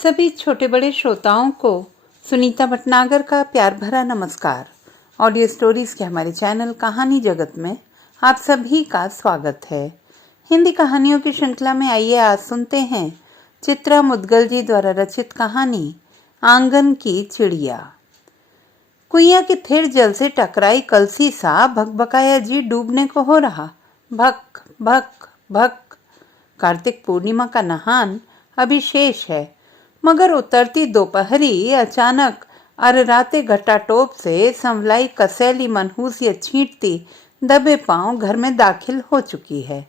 सभी छोटे बड़े श्रोताओं को सुनीता भटनागर का प्यार भरा नमस्कार। ऑडियो स्टोरीज के हमारे चैनल कहानी जगत में आप सभी का स्वागत है। हिंदी कहानियों की श्रृंखला में आइए आज सुनते हैं चित्रा मुदगल जी द्वारा रचित कहानी आंगन की चिड़िया। कुइया की थिर जल से टकराई कलसी सा भकभकाया जी डूबने को हो रहा। भक भक भक। कार्तिक पूर्णिमा का नहान अभी शेष है, मगर उतरती दोपहरी अचानक अरराते घटाटोप से संवलाई कसैली मनहूसियत छींटती दबे पांव घर में दाखिल हो चुकी है।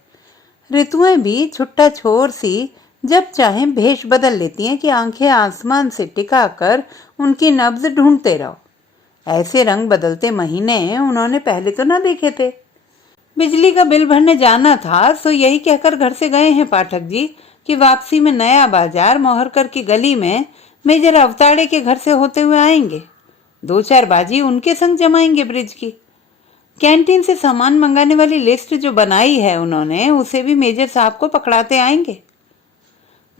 ऋतुएं भी छुट्टा छोर सी जब चाहें भेष बदल लेती हैं कि आंखें आसमान से टिकाकर उनकी नब्ज ढूंढते रहो। ऐसे रंग बदलते महीने उन्होंने पहले तो ना देखे थे। बिजली का बिल भरने जाना था, सो यही कहकर घर से गए हैं पाठक जी कि वापसी में नया बाजार मोहरकर की गली में मेजर अवताड़े के घर से होते हुए आएंगे। 2-4 बाजी उनके संग जमाएंगे ब्रिज की। कैंटीन से सामान मंगाने वाली लिस्ट जो बनाई है उन्होंने, उसे भी मेजर साहब को पकड़ाते आएंगे।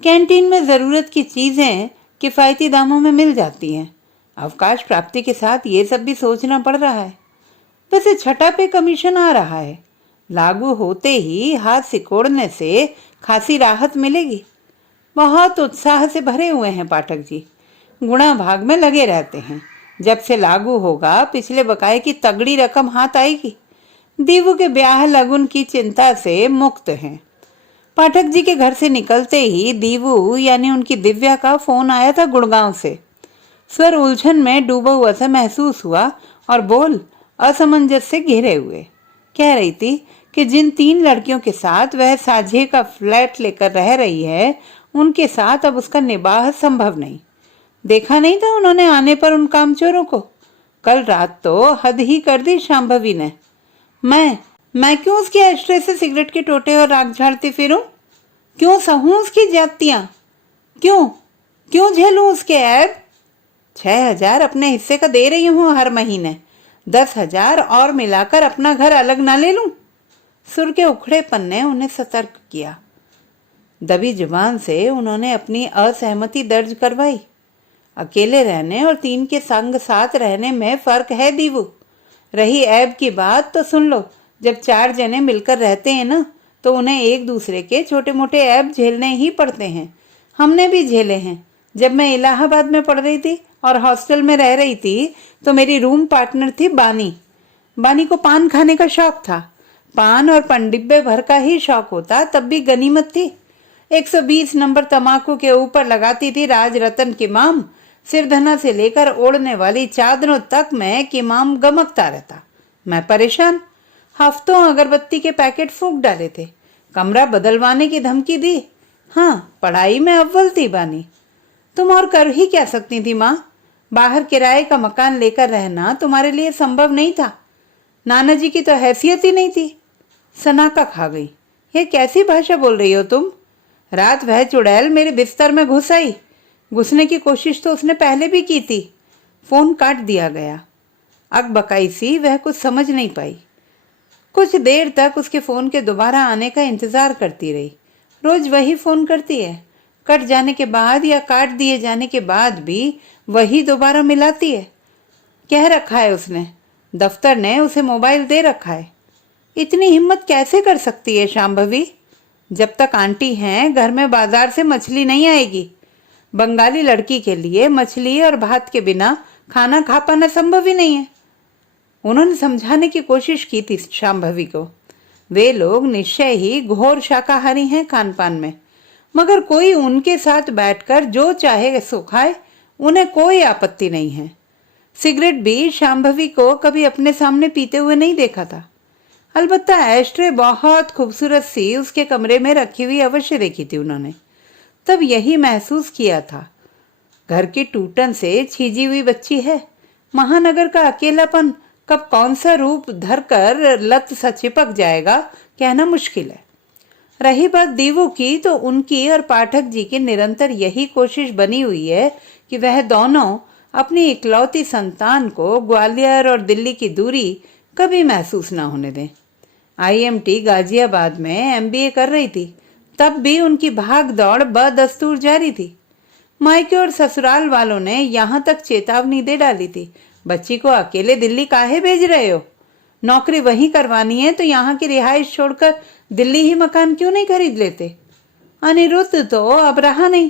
कैंटीन में जरूरत की चीजें किफायती दामों में मिल जाती हैं। अवकाश प्राप्ति के साथ ये सब भी सोचना पड़ रहा है। वैसे छठा पे कमीशन आ रहा है, लागू होते ही हाथ सिकोड़ने से खासी राहत मिलेगी। बहुत उत्साह से भरे हुए हैं पाठक जी, गुणा भाग में लगे रहते हैं। जब से लागू होगा पिछले बकाये की तगड़ी रकम हाथ आएगी। दीवू के ब्याह लगुन की चिंता से मुक्त हैं। पाठक जी के घर से निकलते ही दीवू यानी उनकी दिव्या का फोन आया था गुड़गांव से। स्वर उलझन में डूबा हुआ सा महसूस हुआ और बोल असमंजस से घिरे हुए। कह रही थी कि जिन 3 लड़कियों के साथ वह साझे का फ्लैट लेकर रह रही है, उनके साथ अब उसका निबाह संभव नहीं। देखा नहीं था उन्होंने आने पर उन कामचोरों को। कल रात तो हद ही कर दी शांभवी ने। मैं क्यों उसके एस्ट्रे से सिगरेट के टोटे और राख झाड़ती फिरूं? क्यों सहूं उसकी जातियां? क्यों झेलूं उसके ऐब? 6,000 अपने हिस्से का दे रही हूं हर महीने। 10,000 और मिलाकर अपना घर अलग ना ले लूं? सुर के उखड़ेपन ने उन्हें सतर्क किया। दबी जुबान से उन्होंने अपनी असहमति दर्ज करवाई। अकेले रहने और 3 के संग साथ रहने में फर्क है दीवू। रही ऐब की बात तो सुन लो। जब 4 जने मिलकर रहते हैं ना, तो उन्हें एक दूसरे के छोटे मोटे ऐब झेलने ही पड़ते हैं। हमने भी झेले हैं। जब मैं इलाहाबाद में पढ़ रही थी और हॉस्टल में रह रही थी, तो मेरी रूम पार्टनर थी बानी को पान खाने का शौक था। पान और पनडिब्बे भर का ही शौक होता तब भी गनीमत थी। 120 नंबर तमाकू के ऊपर लगाती थी राज रतन किमाम। सिरधना से लेकर ओढ़ने वाली चादरों तक में किमाम गमकता रहता। मैं परेशान। हफ्तों अगरबत्ती के पैकेट फूंक डाले थे। कमरा बदलवाने की धमकी दी। हाँ, पढ़ाई में अव्वल थी बानी। तुम और कर ही क्या सकती थी माँ? बाहर किराए का मकान लेकर रहना तुम्हारे लिए संभव नहीं था। नाना जी की तो हैसियत ही नहीं थी। सनाका खा गई। ये कैसी भाषा बोल रही हो तुम? रात वह चुड़ैल मेरे बिस्तर में घुस आई। घुसने की कोशिश तो उसने पहले भी की थी। फोन काट दिया गया। अकबकाई सी वह कुछ समझ नहीं पाई। कुछ देर तक उसके फोन के दोबारा आने का इंतजार करती रही। रोज वही फोन करती है। कट जाने के बाद या काट दिए जाने के बाद भी वही दोबारा मिलाती है। कह रखा है उसने, दफ्तर ने उसे मोबाइल दे रखा है। इतनी हिम्मत कैसे कर सकती है शांभवी? जब तक आंटी हैं घर में बाजार से मछली नहीं आएगी। बंगाली लड़की के लिए मछली और भात के बिना खाना खा पाना संभव ही नहीं है। उन्होंने समझाने की कोशिश की थी शांभवी को। वे लोग निश्चय ही घोर शाकाहारी हैं खान पान में, मगर कोई उनके साथ बैठकर जो चाहे सो खाए, उन्हें कोई आपत्ति नहीं है। सिगरेट भी शांभवी को कभी अपने सामने पीते हुए नहीं देखा था। अलबत्ता एस्ट्रे बहुत खूबसूरत सी उसके कमरे में रखी हुई अवश्य देखी थी उन्होंने। तब यही महसूस किया था, घर की टूटन से छीजी हुई बच्ची है। महानगर का अकेलापन कब कौन सा रूप धरकर लत सा चिपक जाएगा, कहना मुश्किल है। रही बात दीवू की, तो उनकी और पाठक जी की निरंतर यही कोशिश बनी हुई है कि वह दोनों अपनी इकलौती संतान को ग्वालियर और दिल्ली की दूरी कभी महसूस ना होने दें। IMT गाजियाबाद में MBA कर रही थी, तब भी उनकी भाग दौड़ बदस्तूर जारी थी। मायके और ससुराल वालों ने यहाँ तक चेतावनी दे डाली थी, बच्ची को अकेले दिल्ली काहे भेज रहे हो? नौकरी वहीं करवानी है तो यहाँ की रिहाइश छोड़कर दिल्ली ही मकान क्यों नहीं खरीद लेते? अनिरुद्ध तो अब रहा नहीं।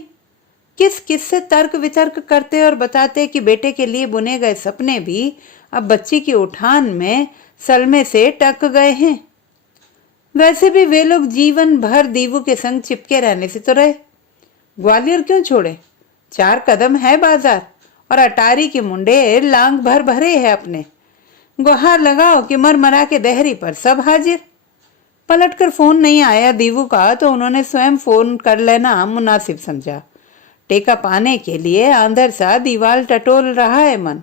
किस किस से तर्क वितर्क करते और बताते कि बेटे के लिए बुने गए सपने भी अब बच्ची की उठान में सलमे से टक गए हैं। वैसे भी वे लोग जीवन भर दीवू के संग चिपके रहने से तो रहे। ग्वालियर क्यों छोड़े? 4 कदम है बाजार और अटारी के मुंडे लांग भर भरे हैं अपने। गुहार लगाओ कि मर मरा के दहरी पर सब हाजिर। पलटकर फोन नहीं आया दीवू का तो उन्होंने स्वयं फोन कर लेना मुनासिब समझा। टेका पाने के लिए अंदर सा दीवाल टटोल रहा है मन।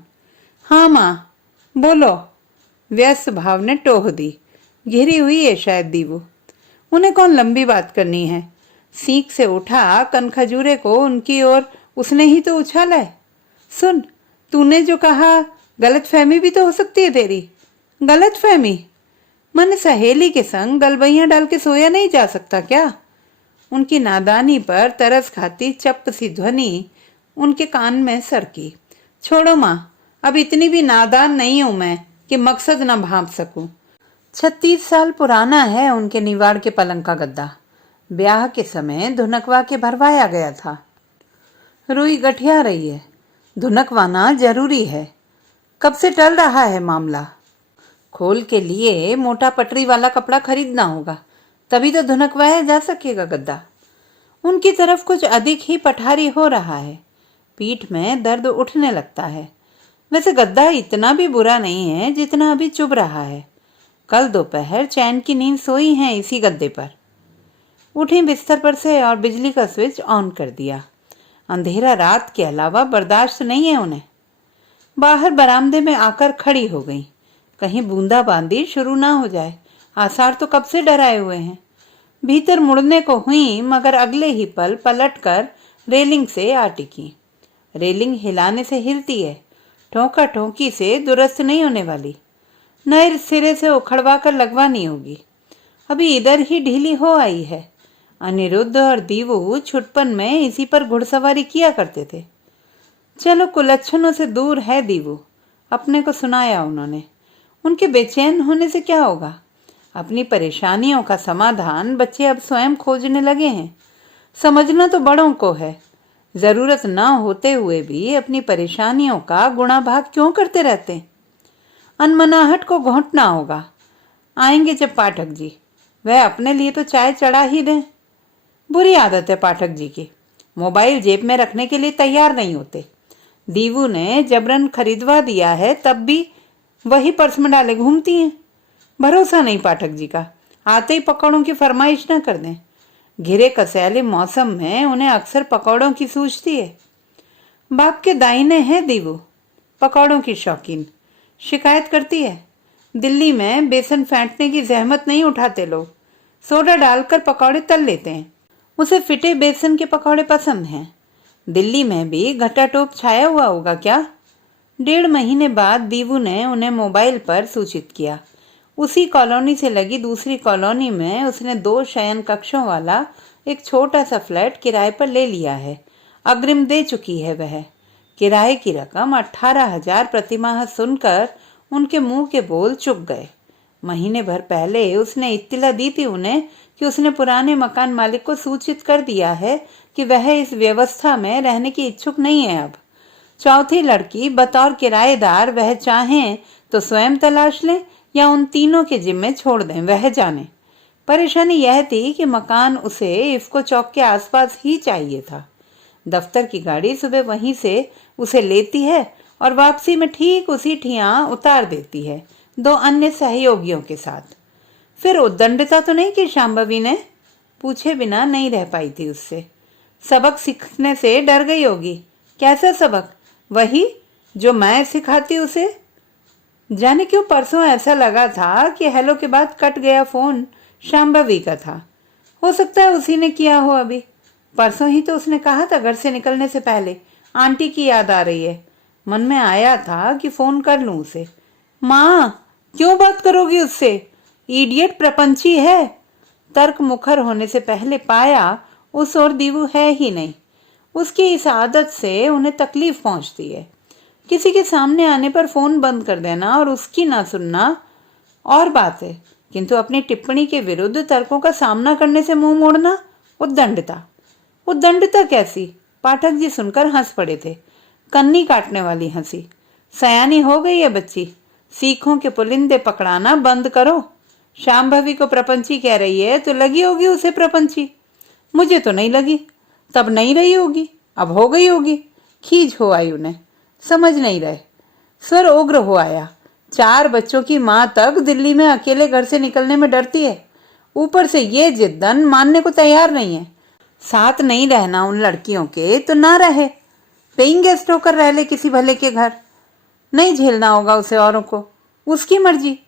हाँ माँ बोलो, व्यस्त भाव ने टोह दी। घिरी हुई है शायद दीवू। उन्हें कौन लंबी बात करनी है? सीख से उठा कनखजूरे को उनकी ओर उसने ही तो उछाला है। सुन, तूने जो कहा गलतफहमी भी तो हो सकती है तेरी। गलतफहमी? मन सहेली के संग गलबैयां डाल के सोया नहीं जा सकता क्या? उनकी नादानी पर तरस खाती चप्प सी ध्वनि उनके कान में सरकी। छोड़ो माँ, अब इतनी भी नादान नहीं हूं मैं कि मकसद न भांप सकूं। 36 साल पुराना है उनके निवाड़ के पलंग का गद्दा। ब्याह के समय धुनकवा के भरवाया गया था। रुई गठिया रही है, धुनकवाना जरूरी है। कब से टल रहा है मामला? खोल के लिए मोटा पटरी वाला कपड़ा खरीदना होगा, तभी तो धुनकवाया जा सकेगा गद्दा। उनकी तरफ कुछ अधिक ही पठारी हो रहा है। पीठ में दर्द उठने लगता है। वैसे गद्दा इतना भी बुरा नहीं है जितना अभी चुभ रहा है। कल दोपहर चैन की नींद सोई हैं इसी गद्दे पर। उठी बिस्तर पर से और बिजली का स्विच ऑन कर दिया। अंधेरा रात के अलावा बर्दाश्त नहीं है उन्हें। बाहर बरामदे में आकर खड़ी हो गई। कहीं बूंदाबांदी शुरू ना हो जाए, आसार तो कब से डराए हुए हैं। भीतर मुड़ने को हुई मगर अगले ही पल पलटकर रेलिंग से आ टिकी। रेलिंग हिलाने से हिलती है, ठोका ठोकी से दुरुस्त नहीं होने वाली। नए सिरे से उखड़वा कर लगवानी होगी। अभी इधर ही ढीली हो आई है। अनिरुद्ध और दीवू छुटपन में इसी पर घुड़सवारी किया करते थे। चलो कुलच्छनों से दूर है दीवू, अपने को सुनाया उन्होंने। उनके बेचैन होने से क्या होगा? अपनी परेशानियों का समाधान बच्चे अब स्वयं खोजने लगे हैं। समझना तो बड़ों को है। जरूरत ना होते हुए भी अपनी परेशानियों का गुणा भाग क्यों करते रहते हैं? अनमनाहट को घोंटना होगा। आएंगे जब पाठक जी, वह अपने लिए तो चाय चढ़ा ही दें। बुरी आदत है पाठक जी की, मोबाइल जेब में रखने के लिए तैयार नहीं होते। दीवू ने जबरन खरीदवा दिया है तब भी वही पर्स में डाले घूमती हैं। भरोसा नहीं पाठक जी का, आते ही पकौड़ों की फरमाइश न कर दें। घिरे कसैले मौसम में उन्हें अक्सर पकौड़ों की सूझती है। बाप के दाहिने है दीवू, पकौड़ों की शौकीन। शिकायत करती है, दिल्ली में बेसन फेंटने की जहमत नहीं उठाते लोग, सोडा डालकर पकौड़े तल लेते हैं। उसे फिटे बेसन के पकौड़े पसंद हैं। दिल्ली में भी घटाटोप छाया हुआ होगा क्या? 1.5 महीने बाद दीवू ने उन्हें मोबाइल पर सूचित किया। उसी कॉलोनी से लगी दूसरी कॉलोनी में उसने 2 शयन कक्षों वाला एक छोटा सा फ्लैट किराए पर ले लिया है। अग्रिम दे चुकी है वह। किराए की रकम 18,000 प्रतिमाह सुनकर उनके मुंह के बोल चुप गए। महीने भर पहले उसने इत्तिला दी थी उन्हें कि उसने पुराने मकान मालिक को सूचित कर दिया है कि वह इस व्यवस्था में रहने की इच्छुक नहीं है। अब चौथी लड़की बतौर किराएदार वह चाहें तो स्वयं तलाश लें या उन तीनों के जिम्मे छोड़ दें, वह जाने। परेशानी यह थी कि मकान उसे इफ्को चौक के आसपास ही चाहिए था। दफ्तर की गाड़ी सुबह वहीं से उसे लेती है और वापसी में ठीक उसी ठियां उतार देती है, 2 अन्य सहयोगियों के साथ। फिर उद्दंडता तो नहीं कि शांभवी ने? पूछे बिना नहीं रह पाई थी उससे। सबक सीखने से डर गई होगी। कैसा सबक? वही जो मैं सिखाती उसे। जाने क्यों परसों ऐसा लगा था कि हेलो के बाद कट गया फोन शांभवी का था। हो सकता है उसी ने किया हो। अभी परसों ही तो उसने कहा था घर से निकलने से पहले, आंटी की याद आ रही है। मन में आया था कि फोन कर लूं उसे। माँ क्यों बात करोगी उससे? इडियट प्रपंची है। तर्क मुखर होने से पहले पाया उस और दीवू है ही नहीं। उसकी इस आदत से उन्हें तकलीफ पहुंचती है। किसी के सामने आने पर फोन बंद कर देना और उसकी ना सुनना और बात है, किंतु अपनी टिप्पणी के विरुद्ध तर्कों का सामना करने से मुंह मोड़ना उद्दंडता। उद्दंडता कैसी? पाठक जी सुनकर हंस पड़े थे, कन्नी काटने वाली हंसी। सयानी हो गई है बच्ची, सीखों के पुलिंदे पकड़ाना बंद करो। शांभवी को प्रपंची कह रही है तो लगी होगी उसे प्रपंची। मुझे तो नहीं लगी, तब नहीं रही होगी, अब हो गई होगी। खींच हो आई उन्हें, समझ नहीं रहे। स्वर उग्र हो आया। 4 बच्चों की माँ तक दिल्ली में अकेले घर से निकलने में डरती है, ऊपर से ये जिद्दन मानने को तैयार नहीं है। साथ नहीं रहना उन लड़कियों के तो ना रहे, पेइंग गेस्ट होकर रह ले किसी भले के घर। नहीं झेलना होगा उसे औरों को, उसकी मर्जी।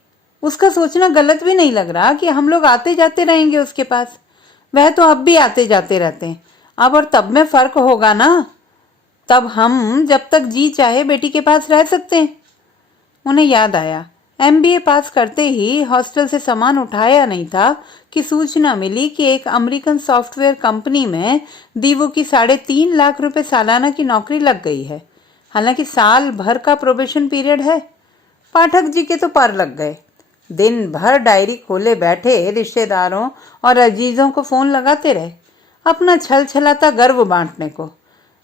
उसका सोचना गलत भी नहीं लग रहा कि हम लोग आते जाते रहेंगे उसके पास। वह तो अब भी आते जाते रहते हैं, अब और तब में फर्क होगा ना। तब हम जब तक जी चाहे बेटी के पास रह सकते हैं। उन्हें याद आया, MBA पास करते ही हॉस्टल से सामान उठाया नहीं था कि सूचना मिली कि एक अमेरिकन सॉफ्टवेयर कंपनी में दीवू की 3.5 लाख रुपए सालाना की नौकरी लग गई है। हालांकि साल भर का प्रोबेशन पीरियड है। पाठक जी के तो पर लग गए। दिन भर डायरी खोले बैठे रिश्तेदारों और अजीजों को फोन लगाते रहे, अपना छल छलाता गर्व बांटने को।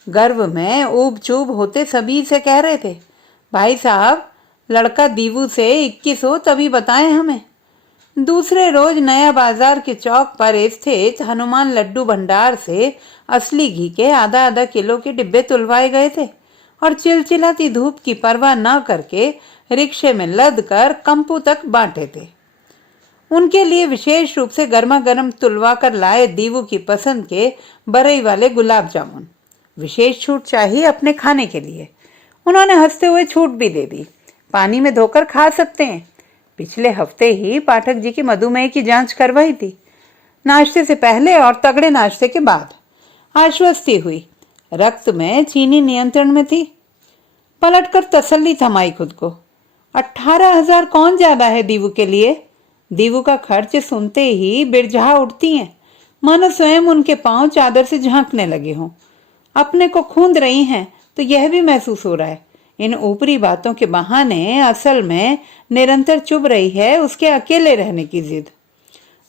गर्व में ऊब चूब होते सभी से कह रहे थे, भाई साहब लड़का दीवू से 21 हो तभी बताएं हमें। दूसरे रोज नया बाजार के चौक पर स्थित हनुमान लड्डू भंडार से असली घी के आधा किलो के डिब्बे तुलवाए गए थे और चिलचिलाती धूप की परवाह न करके रिक्शे में लद कर कंपू तक बांटे थे। उनके लिए विशेष रूप से गर्मा गर्म तुलवा कर लाए दीवू की पसंद के बरई वाले गुलाब जामुन। विशेष छूट चाहिए अपने खाने के लिए। उन्होंने हंसते हुए छूट भी दे दी, पानी में धोकर खा सकते हैं। पिछले हफ्ते ही पाठक जी की मधुमेह की जांच करवाई थी, नाश्ते से पहले और तगड़े नाश्ते के बाद। आश्वस्ति हुई, रक्त में चीनी नियंत्रण में थी। पलटकर तसल्ली थमाई खुद को। 18,000 कौन ज्यादा है दीवू के लिए? दीवू का खर्च सुनते ही बिरझा उठती हैं, मानो स्वयं उनके पांव चादर से झांकने लगे हों। अपने को खूंद रही हैं तो यह भी महसूस हो रहा है, इन ऊपरी बातों के बहाने असल में निरंतर चुभ रही है उसके अकेले रहने की जिद।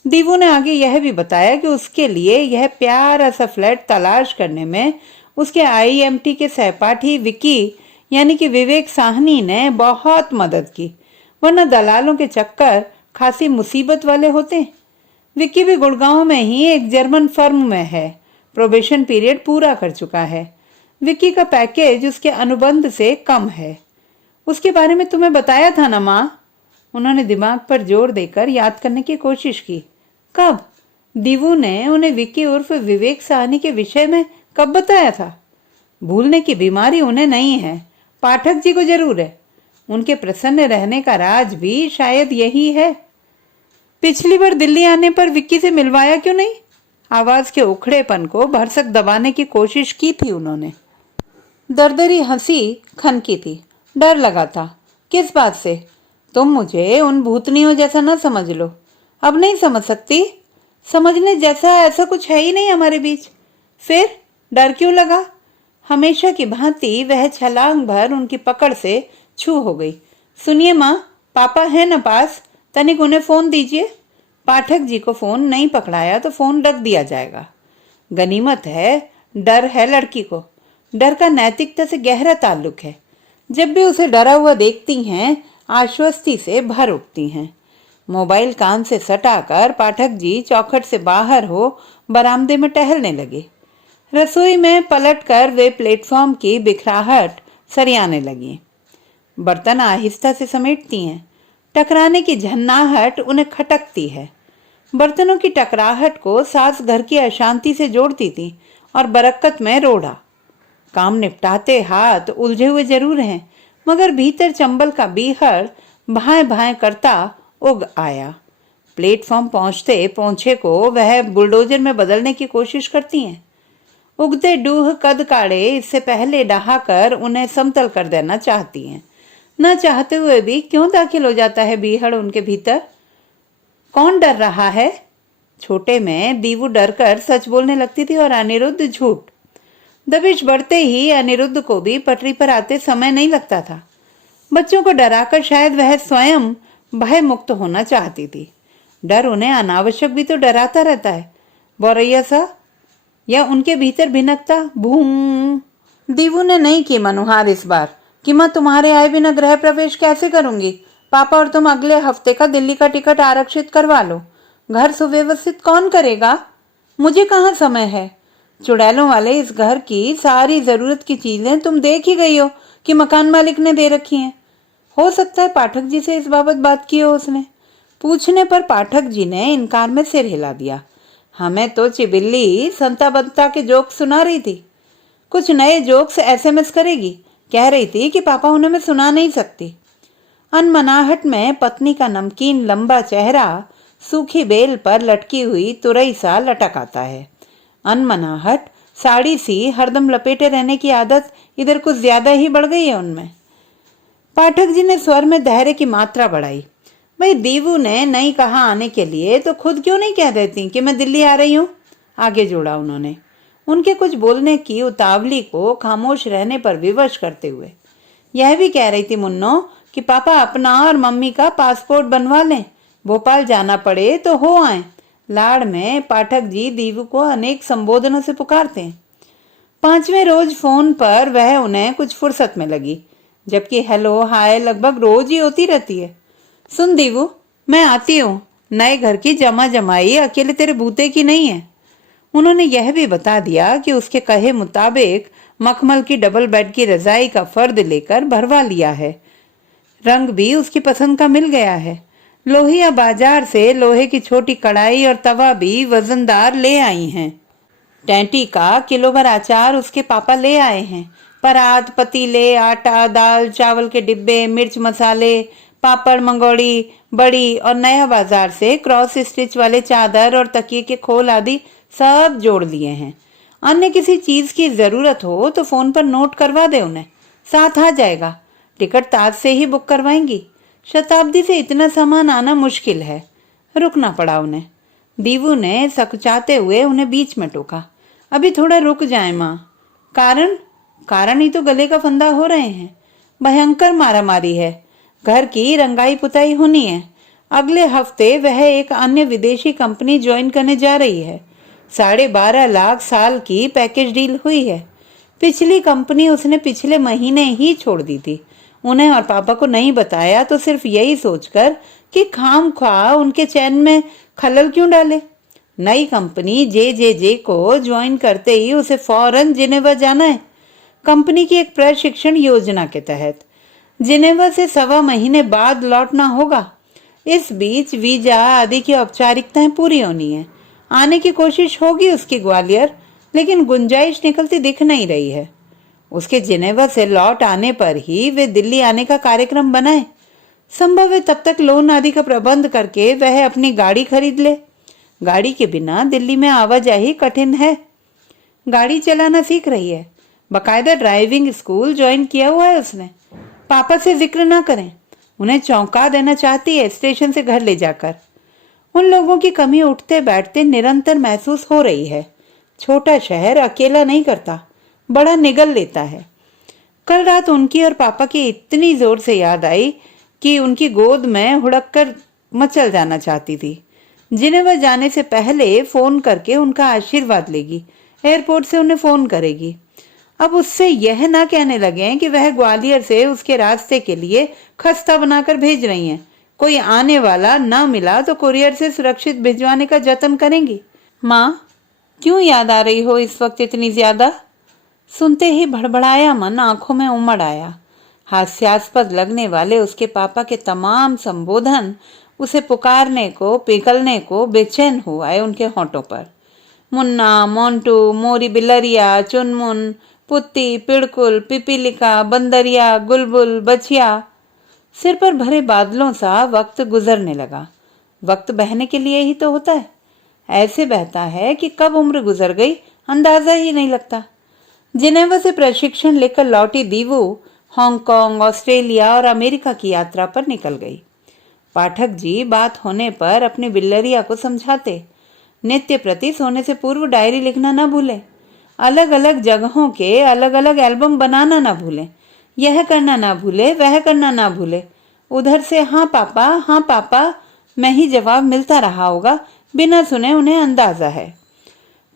दीवू ने आगे यह भी बताया कि उसके लिए यह प्यारा सा फ्लैट तलाश करने में उसके IMT के सहपाठी विकी यानी कि विवेक साहनी ने बहुत मदद की, वरना दलालों के चक्कर खासी मुसीबत वाले होते। विकी भी गुड़गांव में ही एक जर्मन फर्म में है, प्रोबेशन पीरियड पूरा कर चुका है। विकी का पैकेज उसके अनुबंध से कम है। उसके बारे में तुम्हें बताया था ना माँ? उन्होंने दिमाग पर जोर देकर याद करने की कोशिश की। कब? दीवू ने उन्हें विकी उर्फ विवेक साहनी के विषय में कब बताया था? भूलने की बीमारी उन्हें नहीं है, पाठक जी को जरूर है। उनके प्रसन्न रहने का राज भी शायद यही है। पिछली बार दिल्ली आने पर विक्की से मिलवाया क्यों नहीं? आवाज के उखड़ेपन को भरसक दबाने की कोशिश की थी उन्होंने। दरदरी हंसी खनकी थी। डर लगा था। किस बात से? तुम मुझे उन भूतनियों जैसा न समझ लो। अब नहीं समझ सकती? समझने जैसा ऐसा कुछ है ही नहीं हमारे बीच। फिर डर क्यों लगा? हमेशा की भांति वह छलांग भर उनकी पकड़ से छू हो गई। सुनिए माँ, पापा है न पास, तनिक उन्हें फोन दीजिए। पाठक जी को फोन नहीं पकड़ाया तो फोन रख दिया जाएगा। गनीमत है, डर है लड़की को। डर का नैतिकता से गहरा ताल्लुक है। जब भी उसे डरा हुआ देखती हैं, आश्वस्ति से भर उठती हैं। मोबाइल कान से सटाकर पाठक जी चौखट से बाहर हो बरामदे में टहलने लगे। रसोई में पलटकर वे प्लेटफॉर्म की बिखराहट सरियाने लगी। बर्तन आहिस्ता से समेटती हैं। टकराने की झन्नाहट उन्हें खटकती है। बर्तनों की टकराहट को सास घर की अशांति से जोड़ती थी और बरक्कत में रोड़ा। काम निपटाते हाथ उलझे हुए जरूर हैं, मगर भीतर चंबल का बीहड़ भाएं भाएं करता उग आया। प्लेटफॉर्म पहुंचते पोंछे को वह बुलडोजर में बदलने की कोशिश करती हैं। उगते डूह कद काड़े इससे पहले डहाकर उन्हें समतल कर देना चाहती हैं। न चाहते हुए भी क्यों दाखिल हो जाता है बीहड़ उनके भीतर? कौन डर रहा है? छोटे में दीवू डरकर सच बोलने लगती थी और अनिरुद्ध झूठ। दबिश बढ़ते ही अनिरुद्ध को भी पटरी पर आते समय नहीं लगता था। बच्चों को डराकर शायद वह स्वयं भय मुक्त होना चाहती थी। डर उन्हें अनावश्यक भी तो डराता रहता है, बोरैया सा, या उनके भीतर भिनकता भूम। दीवू ने नहीं की मनुहार इस बार कि मैं तुम्हारे आए बिना गृह प्रवेश कैसे करूंगी। पापा और तुम अगले हफ्ते का दिल्ली का टिकट आरक्षित करवा लो। घर सुव्यवस्थित कौन करेगा? मुझे कहाँ समय है। चुड़ैलों वाले इस घर की सारी जरूरत की चीजें तुम देख ही गई हो कि मकान मालिक ने दे रखी हैं। हो सकता है पाठक जी से इस बाबत बात की हो उसने। पूछने पर पाठक जी ने इनकार में सिर हिला दिया। हमें तो चिबिल्ली संता बंता के जोक सुना रही थी। कुछ नए जोक्स एसएमएस करेगी। कह रही थी कि पापा उन्हें मैं सुना नहीं सकती। अनमनाहट में पत्नी का नमकीन लंबा चेहरा सूखी बेल पर लटकी हुई तुरई सा लटक आता है। अनमनाहट, साड़ी सी हरदम लपेटे रहने की आदत इधर कुछ ज्यादा ही बढ़ गई है उनमें। पाठक जी ने स्वर में धैर्य की मात्रा बढ़ाई। भाई दीवू ने नहीं कहा आने के लिए तो खुद क्यों नहीं कह देती कि मैं दिल्ली आ रही हूँ, आगे जोड़ा उन्होंने, उनके कुछ बोलने की उतावली को खामोश रहने पर विवश करते हुए। यह भी कह रही थी मुन्नो कि पापा अपना और मम्मी का पासपोर्ट बनवा लें, भोपाल जाना पड़े तो हो आए। लाड़ में पाठक जी दीवू को अनेक संबोधनों से पुकारते हैं। 5वें रोज फोन पर वह उन्हें कुछ फुर्सत में लगी, जबकि हेलो हाय लगभग रोज ही होती रहती है। सुन दीवू, मैं आती हूँ। नए घर की जमा जमाई अकेले तेरे बूते की नहीं है। उन्होंने यह भी बता दिया कि उसके कहे मुताबिक मखमल की डबल बेड की रजाई का फर्द लेकर भरवा लिया है। रंग भी उसकी पसंद का मिल गया है। लोहिया बाजार से लोहे की छोटी कढ़ाई और तवा भी वजनदार ले आई हैं। टैंटी का किलो भर अचार उसके पापा ले आए हैं। परात, पतीले, आटा, दाल, चावल के डिब्बे, मिर्च मसाले, पापड़, मंगोड़ी, बड़ी और नया बाजार से क्रॉस स्टिच वाले चादर और तकिए के खोल आदि सब जोड़ लिए हैं। अन्य किसी चीज की जरूरत हो तो फोन पर नोट करवा दे, उन्हें साथ आ जाएगा। टिकट ताज से ही बुक करवाएंगी। शताब्दी से इतना सामान आना मुश्किल है। रुकना पड़ा उन्हें। दीवू ने सकुचाते हुए उन्हें बीच में टोका। अभी थोड़ा रुक जाए माँ। कारण ही तो गले का फंदा हो रहे हैं। भयंकर मारामारी है। घर की रंगाई पुताई होनी है। अगले हफ्ते वह एक अन्य विदेशी कंपनी ज्वाइन करने जा रही है। 12.5 लाख साल की पैकेज डील हुई है। पिछली कंपनी उसने पिछले महीने ही छोड़ दी थी। उन्हें और पापा को नहीं बताया तो सिर्फ यही सोचकर कि खामख्वाह उनके चैन में खलल क्यों डाले। नई कंपनी जे को ज्वाइन करते ही उसे फौरन जिनेवा जाना है, कंपनी की एक प्रशिक्षण योजना के तहत। जिनेवा से 1.25 महीने बाद लौटना होगा। इस बीच वीजा आदि की औपचारिकताएं पूरी होनी है। आने की कोशिश होगी उसकी ग्वालियर, लेकिन गुंजाइश निकलती दिख नहीं रही है। उसके जिनेवा से लौट आने पर ही वे दिल्ली आने का कार्यक्रम बनाए। संभव है तब तक लोन आदि का प्रबंध करके वह अपनी गाड़ी खरीद ले। गाड़ी के बिना दिल्ली में आवाजाही कठिन है। गाड़ी चलाना सीख रही है। बकायदा ड्राइविंग स्कूल ज्वाइन किया हुआ है उसने। पापा से जिक्र ना करें, उन्हें चौंका देना चाहती है स्टेशन से घर ले जाकर। उन लोगों की कमी उठते बैठते निरंतर महसूस हो रही है। छोटा शहर अकेला नहीं करता, बड़ा निगल लेता है। कल रात उनकी और पापा की इतनी जोर से याद आई कि उनकी गोद में हुड़क कर मचल जाना चाहती थी। जिनेवा जाने से पहले फोन करके उनका आशीर्वाद लेगी। एयरपोर्ट से उन्हें फोन करेगी। अब उससे यह ना कहने लगे कि वह ग्वालियर से उसके रास्ते के लिए खस्ता बनाकर भेज रही हैं। कोई आने वाला ना मिला तो कुरियर से सुरक्षित भिजवाने का जतन करेंगी। माँ, क्यों याद आ रही हो इस वक्त इतनी ज्यादा? सुनते ही भड़बड़ाया मन आंखों में उमड़ आया। हास्यास्पद लगने वाले उसके पापा के तमाम संबोधन उसे पुकारने को, पिघलने को बेचैन हो आए उनके होंठों पर। मुन्ना, मोंटू, मोरी बिलरिया, चुनमुन, पुत्ती, पिड़कुल, पिपीलिका, बंदरिया, गुलबुल, बछिया। सिर पर भरे बादलों सा वक्त गुजरने लगा। वक्त बहने के लिए ही तो होता है। ऐसे बहता है कि कब उम्र गुजर गई अंदाजा ही नहीं लगता। जिनेवा से प्रशिक्षण लेकर लौटी दीवू हांगकांग, ऑस्ट्रेलिया और अमेरिका की यात्रा पर निकल गई। पाठक जी बात होने पर अपनी बिल्लरिया को समझाते, नित्य प्रति सोने से पूर्व डायरी लिखना न भूले। अलग अलग जगहों के अलग अलग एल्बम बनाना ना भूलें, यह करना ना भूले, वह करना ना भूले। उधर से हाँ पापा में ही जवाब मिलता रहा होगा, बिना सुने उन्हें अंदाजा है।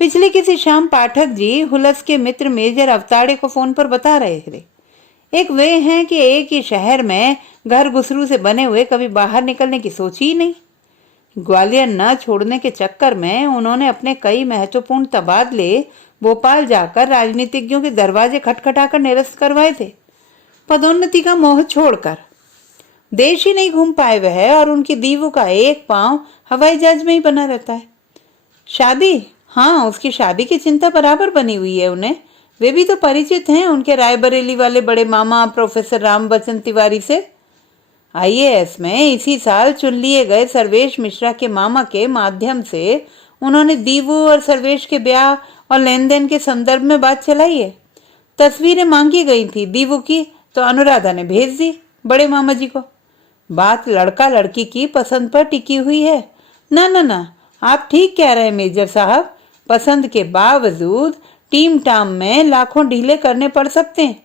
पिछली किसी शाम पाठक जी हुलस के मित्र मेजर अवताड़े को फोन पर बता रहे थे। एक वे हैं कि एक ही शहर में घर घुसरू से बने हुए कभी बाहर निकलने की सोची ही नहीं। ग्वालियर न छोड़ने के चक्कर में उन्होंने अपने कई महत्वपूर्ण तबादले भोपाल जाकर राजनीतिज्ञों के दरवाजे खटखटाकर निरस्त करवाए थे, पदोन्नति का मोह छोड़कर। देश ही नहीं घूम पाए वह, और उनकी दीवों का एक पांव हवाई जहाज में ही बना रहता है। शादी, हाँ, उसकी शादी की चिंता बराबर बनी हुई है उन्हें। वे भी तो परिचित हैं उनके रायबरेली वाले बड़े मामा प्रोफेसर राम बच्चन तिवारी से। आईएएस में इसी साल चुन लिए गए सर्वेश मिश्रा के मामा के माध्यम से उन्होंने दीवू और सर्वेश के ब्याह और लेन देन के संदर्भ में बात चलाई है। तस्वीरें मांगी गई थी दीवू की, तो अनुराधा ने भेज दी बड़े मामा जी को। बात लड़का लड़की की पसंद पर टिकी हुई है। ना, आप ठीक कह रहे हैं मेजर साहब, पसंद के बावजूद टीम टाम में लाखों ढीले करने पड़ सकते हैं।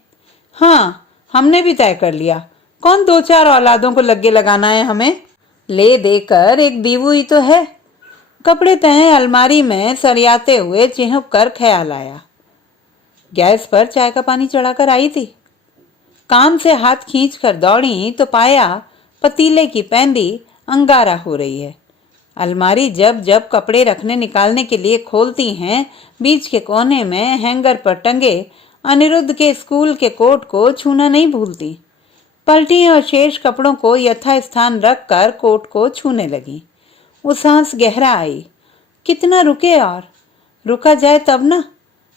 हाँ, हमने भी तय कर लिया, कौन दो चार औलादों को लगे लगाना है हमें, ले देकर एक दीवू ही तो है। कपड़े तय अलमारी में सरियाते हुए चिहुक कर ख्याल आया। गैस पर चाय का पानी चढ़ाकर आई थी। काम से हाथ खींच कर दौड़ी तो पाया पतीले की पैंदी अंगारा हो रही है। अलमारी जब जब कपड़े रखने निकालने के लिए खोलती हैं, बीच के कोने में हैंगर पर टंगे अनिरुद्ध के स्कूल के कोट को छूना नहीं भूलती। पलटी और शेष कपड़ों को यथास्थान रखकर कोट को छूने लगी। वो सांस गहरा आई। कितना रुके, और रुका जाए तब ना।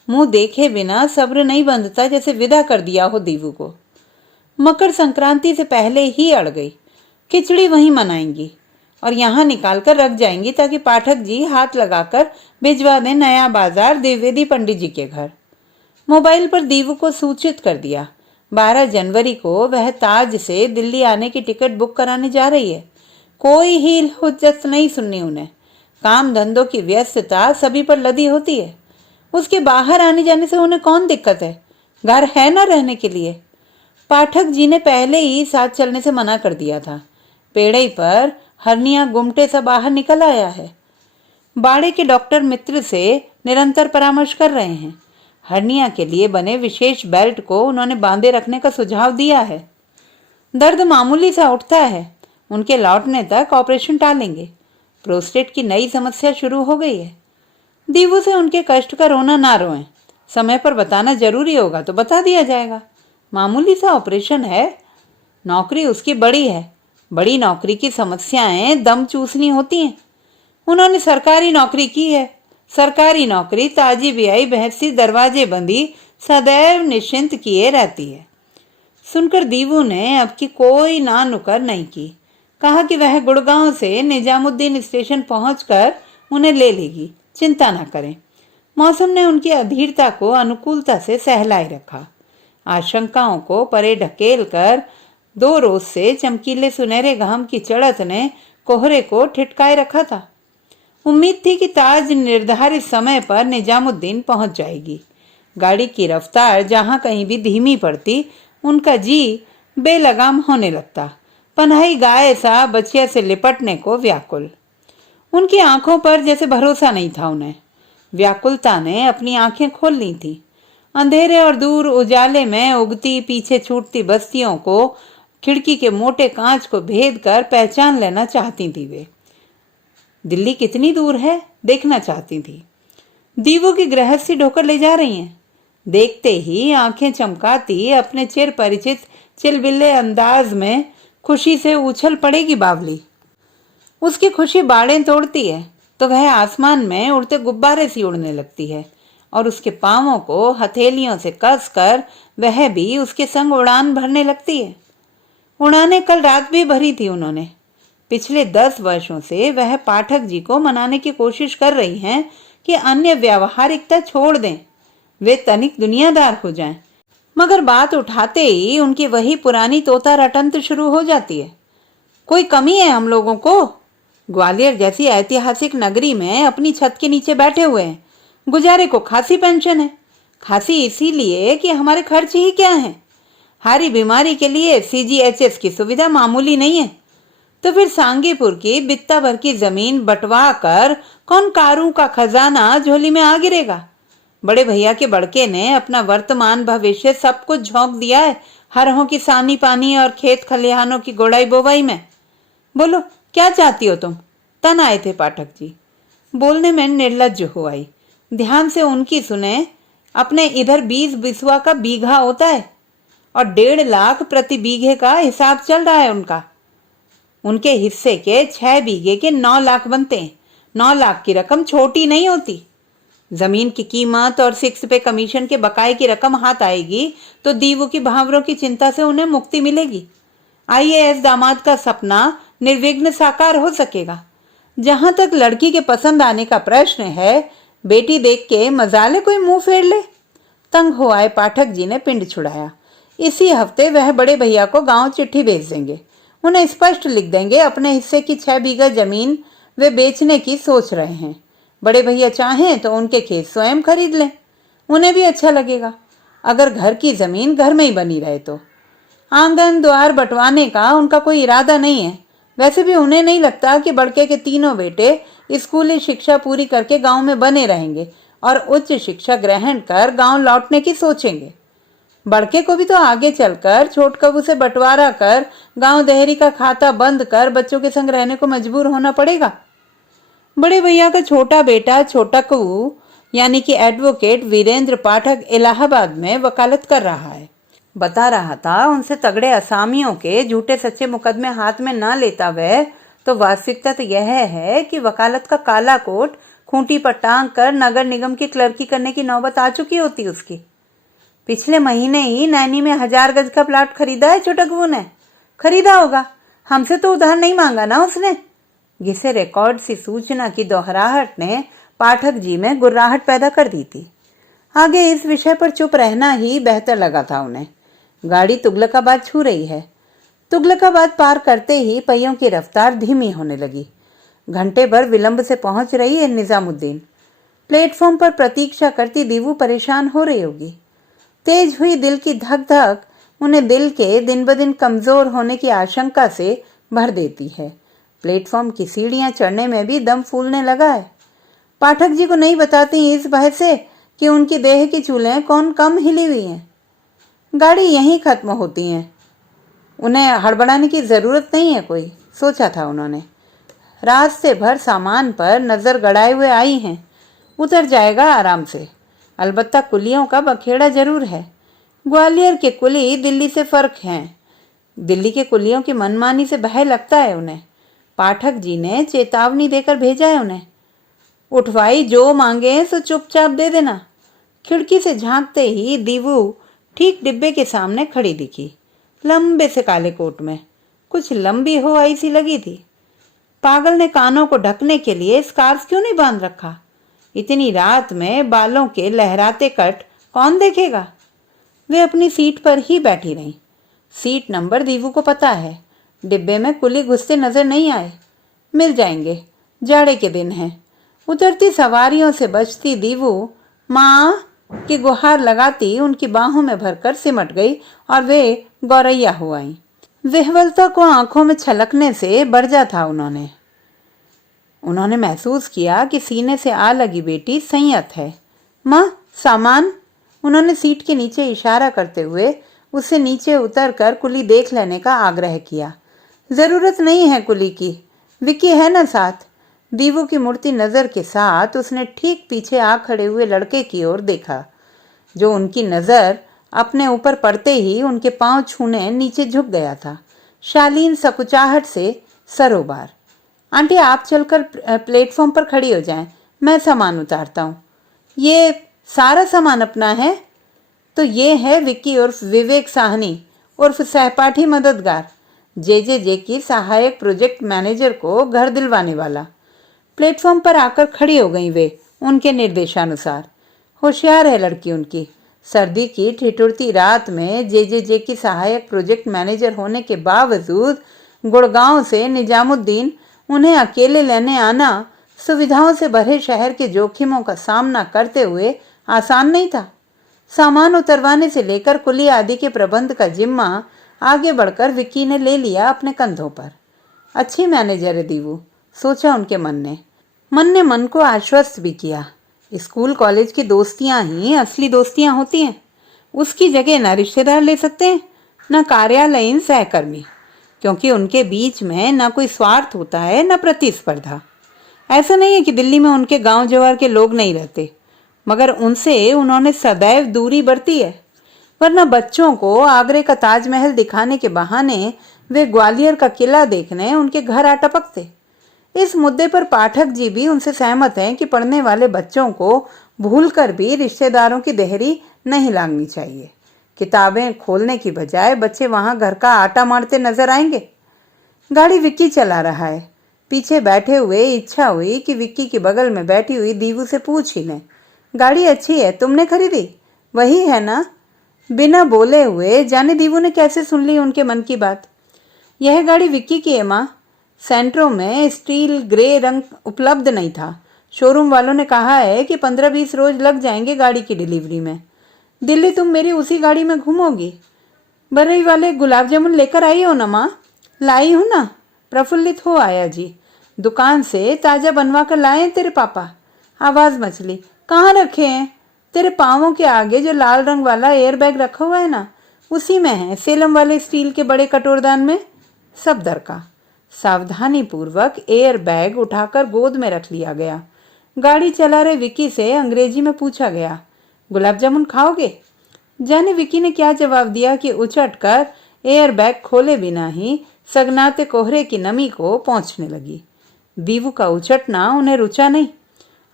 मुंह देखे बिना सब्र नहीं बंधता, जैसे विदा कर दिया हो दीवू को। मकर संक्रांति से पहले ही अड़ गई। खिचड़ी वहीं मनाएंगी और यहाँ निकाल कर रख जाएंगी, ताकि पाठक जी हाथ लगाकर भिजवा दें नया बाजार द्विवेदी पंडित जी के घर। मोबाइल पर दीवू को सूचित कर दिया 12 जनवरी को वह ताज से दिल्ली आने की टिकट बुक कराने जा रही है। कोई हील हुज्जत नहीं सुननी उन्हें। काम धंधों की व्यस्तता सभी पर लदी होती है। उसके बाहर आने जाने से उन्हें कौन दिक्कत है, घर है ना रहने के लिए। पाठक जी ने पहले ही साथ चलने से मना कर दिया था। पेड़ई पर हरनिया गुमटे सा बाहर निकल आया है। बाड़े के डॉक्टर मित्र से निरंतर परामर्श कर रहे हैं। हरनिया के लिए बने विशेष बेल्ट को उन्होंने बांधे रखने का सुझाव दिया है। दर्द मामूली सा उठता है, उनके लौटने तक ऑपरेशन टालेंगे। प्रोस्टेट की नई समस्या शुरू हो गई है। दीवू से उनके कष्ट का रोना ना रोएं। समय पर बताना जरूरी होगा तो बता दिया जाएगा। मामूली सा ऑपरेशन है। नौकरी उसकी बड़ी है। बड़ी नौकरी की समस्याएं दम चूसनी होती हैं। उन्होंने सरकारी नौकरी की है। सरकारी नौकरी ताजी बियाई भैंसी दरवाजे बंदी सदैव निश्चिंत किए रहती है। सुनकर दीवू ने अब की कोई ना नुकर नहीं की। कहा कि वह गुड़गांव से निजामुद्दीन स्टेशन पहुंचकर उन्हें ले लेगी, चिंता ना करें। मौसम ने उनकी अधीरता को अनुकूलता से सहलाए रखा। आशंकाओं को परे ढकेल कर 2 रोज से चमकीले सुनहरे घाम की चढ़त ने कोहरे को ठिठकाए रखा था। उम्मीद थी कि ताज निर्धारित समय पर निजामुद्दीन पहुंच जाएगी। गाड़ी की रफ्तार जहां कहीं भी धीमी पड़ती, उनका जी बेलगाम होने लगता। पन्हाई गाय सा बचिया से लिपटने को व्याकुल। उनकी आंखों पर जैसे भरोसा नहीं था उन्हें। व्याकुलता ने अपनी आंखें खोल ली थी। अंधेरे और दूर उजाले में उगती पीछे छूटती बस्तियों को, खिड़की के मोटे कांच को भेद कर पहचान लेना चाहती थी वे। दिल्ली कितनी दूर है देखना चाहती थी। दीवों की गृहस्थी ढोकर ले जा रही हैं। देखते ही आंखें चमकाती अपने चिर परिचित चिलबिल्ले अंदाज में खुशी से उछल पड़ेगी बावली। उसकी खुशी बाड़ें तोड़ती है तो वह आसमान में उड़ते गुब्बारे सी उड़ने लगती है, और उसके पांवों को हथेलियों से कसकर वह भी उसके संग उड़ान भरने लगती है। उड़ाने कल रात भी भरी थी उन्होंने। पिछले 10 वर्षों से वह पाठक जी को मनाने की कोशिश कर रही हैं कि अन्य व्यावहारिकता छोड़ दें, वे तनिक दुनियादार हो जाएं। मगर बात उठाते ही उनकी वही पुरानी तोता रटंत शुरू हो जाती है। कोई कमी है हम लोगों को? ग्वालियर जैसी ऐतिहासिक नगरी में अपनी छत के नीचे बैठे हुए हैं, गुजारे को खासी पेंशन है। खांसी इसीलिए कि हमारे खर्च ही क्या हैं। हारी बीमारी के लिए सीजीएचएस की सुविधा मामूली नहीं है। तो फिर सांगीपुर की बित्ता भर की जमीन बंटवा कर कौन कारू का खजाना झोली में आ गिरेगा। बड़े भैया के बड़के ने अपना वर्तमान भविष्य सब कुछ झोंक दिया है हरों की सानी पानी और खेत खलिहानों की गोड़ाई बोवाई में। बोलो क्या चाहती हो तुम? तन आए थे पाठक जी। बोलने में निर्लज्ज हो आई। ध्यान से उनकी सुने। अपने इधर 20 बिस्वा का बीघा होता है और 1.5 लाख प्रति बीघे का हिसाब चल रहा है उनका। उनके हिस्से के 6 बीघे के 9 लाख बनते हैं। 9 लाख की रकम छोटी नहीं होती। जमीन की कीमत और 6 पे कमीशन के बकाए की रकम हाथ आएगी तो दीवों की भावरों की चिंता से उन्हें मुक्ति मिलेगी। आईएएस दामाद का सपना निर्विघ्न साकार हो सकेगा। जहां तक लड़की के पसंद आने का प्रश्न है, बेटी देख के मजाले कोई मुंह फेर ले। तंग हो आए पाठक जी ने पिंड छुड़ाया। इसी हफ्ते वह बड़े भैया को गांव चिट्ठी भेज देंगे। उन्हें स्पष्ट लिख देंगे अपने हिस्से की 6 बीघा जमीन वे बेचने की सोच रहे हैं। बड़े भैया चाहें तो उनके खेत स्वयं खरीद लें, उन्हें भी अच्छा लगेगा। अगर घर की जमीन घर में ही बनी रहे तो आंगन द्वार बंटवाने का उनका कोई इरादा नहीं है। वैसे भी उन्हें नहीं लगता कि बड़के के तीनों बेटे स्कूली शिक्षा पूरी करके गांव में बने रहेंगे और उच्च शिक्षा ग्रहण कर गांव लौटने की सोचेंगे। बड़के को भी तो आगे चलकर छोट कबू से बंटवारा कर गांव देहरी का खाता बंद कर बच्चों के संग रहने को मजबूर होना पड़ेगा। बड़े भैया का छोटा बेटा छोटा कबू यानी कि एडवोकेट वीरेंद्र पाठक इलाहाबाद में वकालत कर रहा है। बता रहा था उनसे तगड़े असामियों के झूठे सच्चे मुकदमे हाथ में ना लेता वह तो वास्तविकता तो यह है कि वकालत का काला कोट खूंटी पर टांग कर नगर निगम की क्लर्की करने की नौबत आ चुकी होती उसकी। पिछले महीने ही नैनी में 1000 गज का प्लाट खरीदा है छोटा कबू ने। खरीदा होगा, हमसे तो उधार नहीं मांगा ना उसने। घिसे रिकॉर्ड सी सूचना की दोहराहट ने पाठक जी में गुर्राहट पैदा कर दी थी। आगे इस विषय पर चुप रहना ही बेहतर लगा था उन्हें। गाड़ी तुगलकाबाद छू रही है। तुगलकाबाद पार करते ही पहियों की रफ्तार धीमी होने लगी। घंटे भर विलंब से पहुंच रही है निजामुद्दीन। प्लेटफॉर्म पर प्रतीक्षा करती दीवू परेशान हो रही होगी। तेज हुई दिल की धक धक उन्हें दिल के दिन ब दिन कमजोर होने की आशंका से भर देती है। प्लेटफॉर्म की सीढ़ियां चढ़ने में भी दम फूलने लगा है। पाठक जी को नहीं बताती इस भय से कि उनकी देह की चूलें कौन कम हिली हुई हैं। गाड़ी यहीं खत्म होती है, उन्हें हड़बड़ाने की जरूरत नहीं है कोई, सोचा था उन्होंने। रास्ते भर सामान पर नजर गड़ाए हुए आई हैं, उतर जाएगा आराम से। अलबत्ता कुलियों का बखेड़ा जरूर है। ग्वालियर के कुली दिल्ली से फर्क हैं। दिल्ली के कुलियों की मनमानी से भय लगता है उन्हें। पाठक जी ने चेतावनी देकर भेजा है उन्हें, उठवाई जो मांगे सो चुपचाप दे देना। खिड़की से झांकते ही दीवू ठीक डिब्बे के सामने खड़ी दिखी, लंबे से काले कोट में। कुछ लंबी हो आई सी लगी थी। पागल ने कानों को ढकने के लिए स्कार्फ क्यों नहीं बांध रखा? इतनी रात में बालों के लहराते कट कौन देखेगा? वे अपनी सीट पर ही बैठी रहीं। सीट नंबर दीवू को पता है। डिब्बे में कुली घुसते नजर नहीं आए। मिल जाएंगे, जाड़े के दिन है। उतरती सवारियों से बचती दीवू माँ की गुहार लगाती उनकी बाहों में भरकर सिमट गई और वे गौरैया हो आईं। विह्वलता को आंखों में छलकने से बरजा था उन्होंने महसूस किया कि सीने से आ लगी बेटी संयत है। माँ सामान, उन्होंने सीट के नीचे इशारा करते हुए उससे नीचे उतरकर कुली देख लेने का आग्रह किया। जरूरत नहीं है कुली की, विक्की है ना साथ। दीवू की मुड़ती नजर के साथ उसने ठीक पीछे आ खड़े हुए लड़के की ओर देखा, जो उनकी नजर अपने ऊपर पड़ते ही उनके पांव छूने नीचे झुक गया था। शालीन सकुचाहट से सरोबार। आंटी आप चलकर प्लेटफॉर्म पर खड़ी हो जाएं, मैं सामान उतारता हूँ। ये सारा सामान अपना है? तो ये है विक्की उर्फ विवेक साहनी उर्फ सहपाठी मददगार, जे की सहायक प्रोजेक्ट मैनेजर को घर दिलवाने वाला। प्लेटफॉर्म पर आकर खड़ी हो गई वे उनके निर्देशानुसार। होशियार है लड़की उनकी। सर्दी की ठिठुरती रात में जे की सहायक प्रोजेक्ट मैनेजर होने के बावजूद गुड़गांव से निजामुद्दीन उन्हें अकेले लेने आना सुविधाओं से भरे शहर के जोखिमों का सामना करते हुए आसान नहीं था। सामान उतरवाने से लेकर कुली आदि के प्रबंध का जिम्मा आगे बढ़कर विक्की ने ले लिया अपने कंधों पर। अच्छी मैनेजर है दीवू, सोचा उनके मन ने मन को आश्वस्त भी किया। स्कूल कॉलेज की दोस्तियां ही असली दोस्तियां होती हैं। उसकी जगह न रिश्तेदार ले सकते हैं, न कार्यालयीन सहकर्मी, क्योंकि उनके बीच में न कोई स्वार्थ होता है न प्रतिस्पर्धा। ऐसा नहीं है कि दिल्ली में उनके गांव जवार के लोग नहीं रहते, मगर उनसे उन्होंने सदैव दूरी बरती है। वरना बच्चों को आगरे का ताजमहल दिखाने के बहाने वे ग्वालियर का किला देखने उनके घर आ टपकते। इस मुद्दे पर पाठक जी भी उनसे सहमत हैं कि पढ़ने वाले बच्चों को भूलकर भी रिश्तेदारों की देहरी नहीं लागनी चाहिए। किताबें खोलने की बजाय बच्चे वहां घर का आटा मारते नजर आएंगे। गाड़ी विक्की चला रहा है। पीछे बैठे हुए इच्छा हुई कि विक्की के बगल में बैठी हुई दीवू से पूछ ही लें, गाड़ी अच्छी है, तुमने खरीदी? वही है ना? बिना बोले हुए जाने दीवू ने कैसे सुन ली उनके मन की बात। यह गाड़ी विक्की की है माँ। सेंट्रो में स्टील ग्रे रंग उपलब्ध नहीं था। शोरूम वालों ने कहा है कि 15-20 रोज लग जाएंगे गाड़ी की डिलीवरी में। दिल्ली तुम मेरी उसी गाड़ी में घूमोगी। बरई वाले गुलाब जामुन लेकर आई हो ना माँ? लाई हूँ ना। प्रफुल्लित हो आया जी। दुकान से ताजा बनवा कर लाए हैं तेरे पापा। आवाज मचली, कहाँ रखे हैं? तेरे पाँवों के आगे जो लाल रंग वाला एयर बैग रखा हुआ है ना, उसी में है, सेलम वाले स्टील के बड़े कटोरदान में। सब दरका। सावधानी पूर्वक एयर बैग उठाकर गोद में रख लिया गया। गाड़ी चला रहे विक्की से अंग्रेजी में पूछा गया, गुलाब जामुन खाओगे? जाने विक्की ने क्या जवाब दिया कि उछट कर एयर बैग खोले बिना ही सगनाते कोहरे की नमी को पहुंचने लगी। दीवू का उछटना उन्हें रुचा नहीं।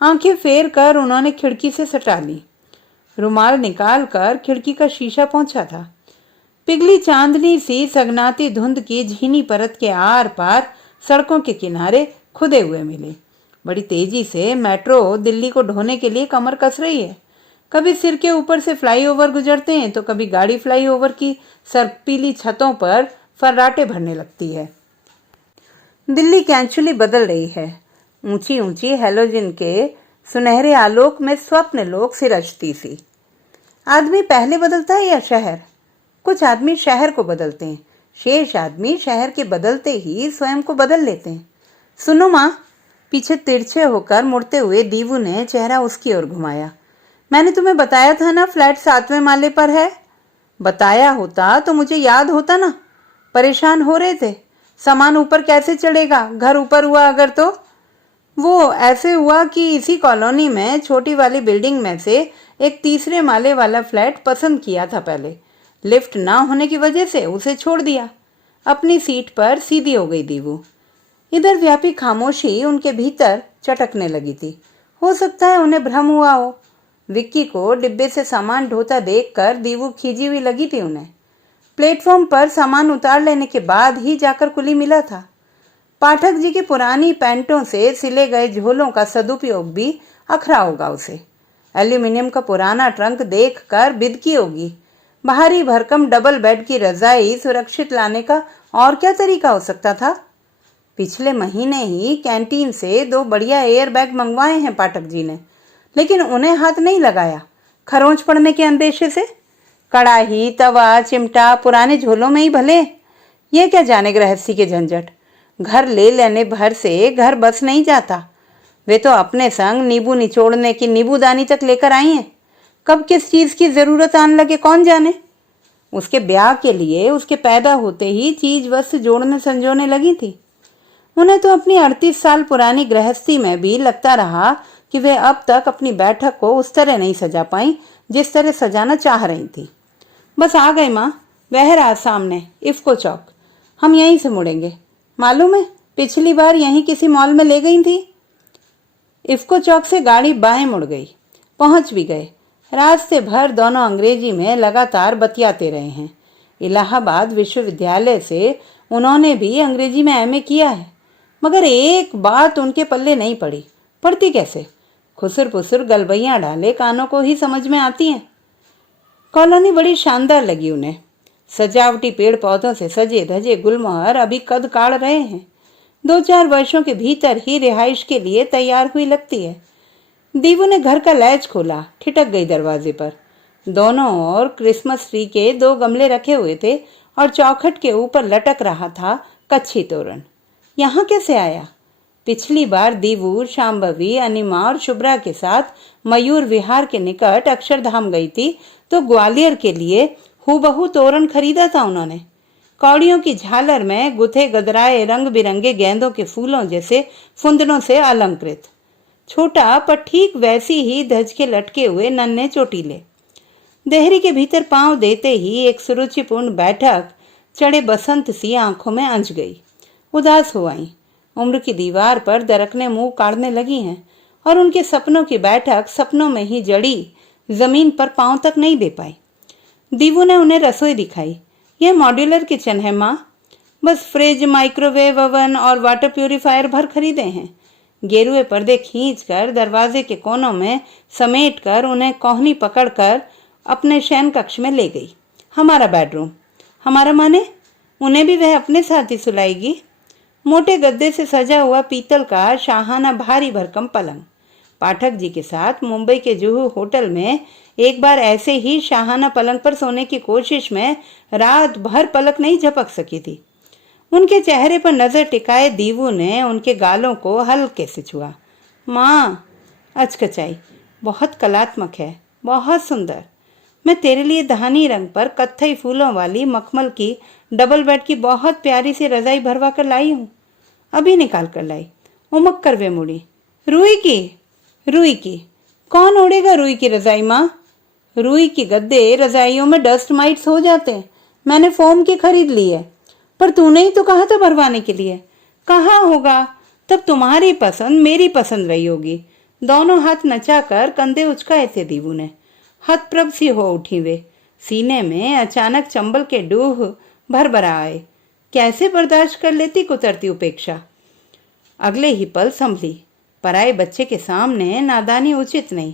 आंखें फेर कर उन्होंने खिड़की से सटा ली। रुमाल निकाल कर खिड़की का शीशा पहुंचा था। पिघली चांदनी सी सगनाती धुंध की झीनी परत के आर पार सड़कों के किनारे खुदे हुए मिले। बड़ी तेजी से मेट्रो दिल्ली को ढोने के लिए कमर कस रही है। कभी सिर के ऊपर से फ्लाईओवर गुजरते हैं तो कभी गाड़ी फ्लाईओवर की सर्पीली छतों पर फर्राटे भरने लगती है। दिल्ली कैंचुली बदल रही है। ऊंची ऊंची हैलोजन के सुनहरे आलोक में स्वप्न लोक से रचती सी। आदमी पहले बदलता है या शहर? कुछ आदमी शहर को बदलते हैं, शेष आदमी शहर के बदलते ही स्वयं को बदल लेते हैं। सुनो माँ। पीछे तिरछे होकर मुड़ते हुए दीवू ने चेहरा उसकी ओर घुमाया। मैंने तुम्हें बताया था ना फ्लैट 7वें माले पर है। बताया होता तो मुझे याद होता ना। परेशान हो रहे थे, सामान ऊपर कैसे चढ़ेगा, घर ऊपर हुआ अगर तो। वो ऐसे हुआ कि इसी कॉलोनी में छोटी वाली बिल्डिंग में से एक 3रे माले वाला फ्लैट पसंद किया था पहले। लिफ्ट ना होने की वजह से उसे छोड़ दिया। अपनी सीट पर सीधी हो गई दीवू। इधर व्यापी खामोशी उनके भीतर चटकने लगी थी। हो सकता है उन्हें भ्रम हुआ हो। विक्की को डिब्बे से सामान ढोता देखकर दीवू खींची हुई लगी थी उन्हें। प्लेटफॉर्म पर सामान उतार लेने के बाद ही जाकर कुली मिला था। पाठक जी की पुरानी पैंटों से सिले गए झोलों का सदुपयोग भी अखरा होगा उसे। एल्यूमिनियम का पुराना ट्रंक देखकर बिदकी होगी। भारी भरकम डबल बेड की रजाई सुरक्षित लाने का और क्या तरीका हो सकता था? पिछले महीने ही कैंटीन से 2 बढ़िया एयर बैग मंगवाए हैं पाठक जी ने, लेकिन उन्हें हाथ नहीं लगाया, खरोंच पड़ने के अंदेशे से। कड़ाही, तवा, चिमटा पुराने झोलों में ही भले। ये क्या जाने गृहस्थी के झंझट। घर ले लेने भर से घर बस नहीं जाता। वे तो अपने संग नींबू निचोड़ने की नींबूदानी तक लेकर आई हैं। कब किस चीज की जरूरत आने लगे कौन जाने। उसके ब्याह के लिए उसके पैदा होते ही चीज वस्तु जोड़ने संजोने लगी थी। उन्हें तो अपनी 38 साल पुरानी गृहस्थी में भी लगता रहा कि वे अब तक अपनी बैठक को उस तरह नहीं सजा पाई जिस तरह सजाना चाह रही थी। बस आ गए माँ, वह रहा सामने इफ्को चौक। हम यहीं से मुड़ेंगे। मालूम है पिछली बार यहीं किसी मॉल में ले गई थी। इफ्को चौक से गाड़ी बाएं मुड़ गई। पहुंच भी गए। रास्ते भर दोनों अंग्रेजी में लगातार बतियाते रहे हैं। इलाहाबाद विश्वविद्यालय से उन्होंने भी अंग्रेजी में एमए किया है, मगर एक बात उनके पल्ले नहीं पड़ी। पढ़ती कैसे? खुसुर पुसुर गलबैयां डाले कानों को ही समझ में आती हैं। कॉलोनी बड़ी शानदार लगी उन्हें। सजावटी पेड़ पौधों से सजे धजे गुलमोहर अभी कद काढ़ रहे हैं। 2-4 वर्षों के भीतर ही रिहाइश के लिए तैयार हुई लगती है। दीवू ने घर का लैच खोला, ठिठक गई दरवाजे पर। दोनों ओर क्रिसमस ट्री के 2 गमले रखे हुए थे और चौखट के ऊपर लटक रहा था कच्छी तोरण। यहाँ कैसे आया? पिछली बार दीवू, शांभवी, अनिमा और शुभ्रा के साथ मयूर विहार के निकट अक्षरधाम गई थी तो ग्वालियर के लिए हूबहू तोरण खरीदा था उन्होंने। कौड़ियों की झालर में गुथे गदराए रंग बिरंगे गेंदों के फूलों जैसे फुंदनों से अलंकृत, छोटा पर ठीक वैसी ही धज के लटके हुए नन्हे चोटीले। देहरी के भीतर पांव देते ही एक सुरुचिपूर्ण बैठक चढ़े बसंत सी आंखों में अंज गई। उदास हो आई। उम्र की दीवार पर दरकने मुंह काढ़ने लगी हैं और उनके सपनों की बैठक सपनों में ही जड़ी जमीन पर पांव तक नहीं दे पाई। दीवू ने उन्हें रसोई दिखाई। यह मॉड्यूलर किचन है माँ, बस फ्रिज, माइक्रोवेव ओवन और वाटर प्यूरिफायर भर खरीदे हैं। गेरुए पर्दे खींचकर दरवाजे के कोनों में समेटकर उन्हें कोहनी पकड़कर अपने शयन कक्ष में ले गई। हमारा बेडरूम। हमारा माने? उन्हें भी वह अपने साथ ही सुलाएगी। मोटे गद्दे से सजा हुआ पीतल का शाहाना भारी भरकम पलंग। पाठक जी के साथ मुंबई के जुहू होटल में एक बार ऐसे ही शाहाना पलंग पर सोने की कोशिश में रात भर पलक नहीं झपक सकी थी। उनके चेहरे पर नजर टिकाए दीवू ने उनके गालों को हल्के से छुआ। माँ, अचकचाई। बहुत कलात्मक है, बहुत सुंदर। मैं तेरे लिए धानी रंग पर कत्थई फूलों वाली मखमल की डबल बेड की बहुत प्यारी सी रजाई भरवा कर लाई हूँ। अभी निकाल कर लाई। उमक कर वे मुड़ी। रुई की? रुई की? कौन ओढ़ेगा रुई की रजाई माँ? रुई की गद्दे रजाइयों में डस्ट माइट्स हो जाते हैं। मैंने फोम की खरीद ली है। पर तूने ही तो कहा था भरवाने के लिए। कहाँ होगा? तब तुम्हारी पसंद मेरी पसंद रही होगी। दोनों हाथ नचाकर कंधे उचकाए थे दीवू ने। हतप्रभ सी हो उठी वे। सीने में अचानक चंबल के डूह भरभरा आए। कैसे बर्दाश्त कर लेती कुतरती उपेक्षा। अगले ही पल संभली। पराए बच्चे के सामने नादानी उचित नहीं।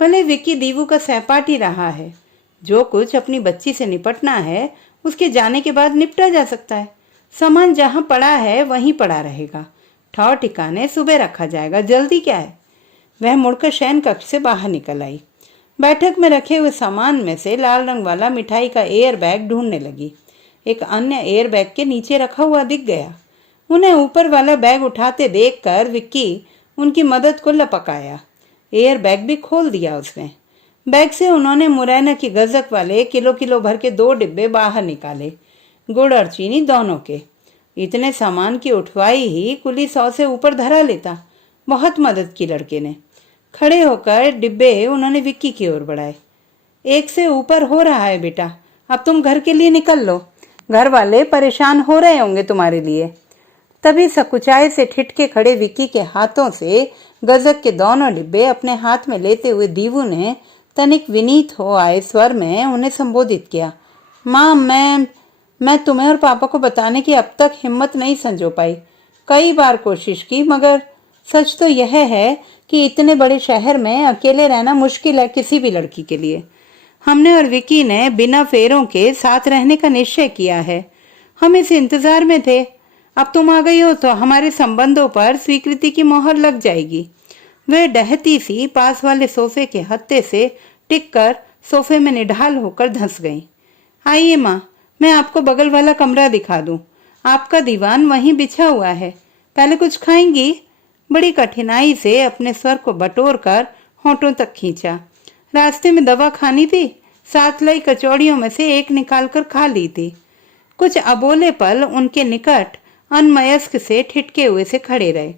भले विक्की दीवू का सहपाठी रहा है। जो कुछ अपनी बच्ची से निपटना है उसके जाने के बाद निपटा जा सकता है। सामान जहां पड़ा है वहीं पड़ा रहेगा। ठौर ठिकाने सुबह रखा जाएगा। जल्दी क्या है? वह मुड़कर शयन कक्ष से बाहर निकल आई। बैठक में रखे हुए सामान में से लाल रंग वाला मिठाई का एयर बैग ढूंढने लगी। एक अन्य एयर बैग के नीचे रखा हुआ दिख गया। उन्हें ऊपर वाला बैग उठाते देखकर विक्की उनकी मदद को लपक आया। एयर बैग भी खोल दिया उसने। बैग से उन्होंने मुरैना की गजक वाले किलो किलो भर के 2 डिब्बे बाहर निकाले, गुड़ और चीनी दोनों के। इतने सामान की उठवाई ही कुली 100 से ऊपर धरा लेता। बहुत मदद की लड़के ने। खड़े होकर डिब्बे उन्होंने विक्की की ओर बढ़ाए। 1 से ऊपर हो रहा है बेटा, अब तुम घर के लिए निकल लो। घर वाले परेशान हो रहे होंगे तुम्हारे लिए। तभी सकुचाए से ठिठके खड़े विक्की के हाथों से गजक के दोनों डिब्बे अपने हाथ में लेते हुए दीवू ने तनिक विनीत हो आए स्वर में उन्हें संबोधित किया। माँ, मैं तुम्हें और पापा को बताने की अब तक हिम्मत नहीं संजो पाई। कई बार कोशिश की, मगर सच तो यह है कि इतने बड़े शहर में अकेले रहना मुश्किल है किसी भी लड़की के लिए। हमने और विक्की ने बिना फेरों के साथ रहने का निश्चय किया है। हम इस इंतजार में थे। अब तुम आ गई हो तो हमारे संबंधों पर स्वीकृति की मोहर लग जाएगी। वह डहती सी पास वाले सोफे के हत्थे से टिककर सोफे में निढाल होकर धंस गई। आइए माँ, मैं आपको बगल वाला कमरा दिखा दूं। आपका दीवान वहीं बिछा हुआ है। पहले कुछ खाएंगी? बड़ी कठिनाई से अपने स्वर को बटोर कर होंठों तक खींचा। रास्ते में दवा खानी थी। 7 लाई कचौड़ियों में से एक निकालकर खा ली थी। कुछ अबोले पल उनके निकट अनमयस्क से ठिठके हुए से खड़े रहे,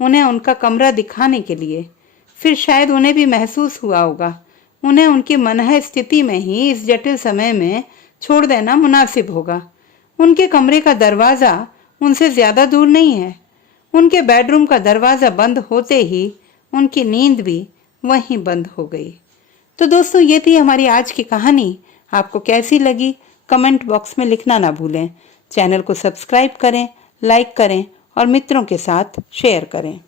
उन्हें उनका कमरा दिखाने के लिए। फिर शायद उन्हें भी महसूस हुआ होगा उन्हें उनकी मनह स्थिति में ही इस जटिल समय में छोड़ देना मुनासिब होगा। उनके कमरे का दरवाज़ा उनसे ज़्यादा दूर नहीं है। उनके बेडरूम का दरवाज़ा बंद होते ही उनकी नींद भी वहीं बंद हो गई। तो दोस्तों, ये थी हमारी आज की कहानी। आपको कैसी लगी कमेंट बॉक्स में लिखना ना भूलें। चैनल को सब्सक्राइब करें, लाइक करें और मित्रों के साथ शेयर करें।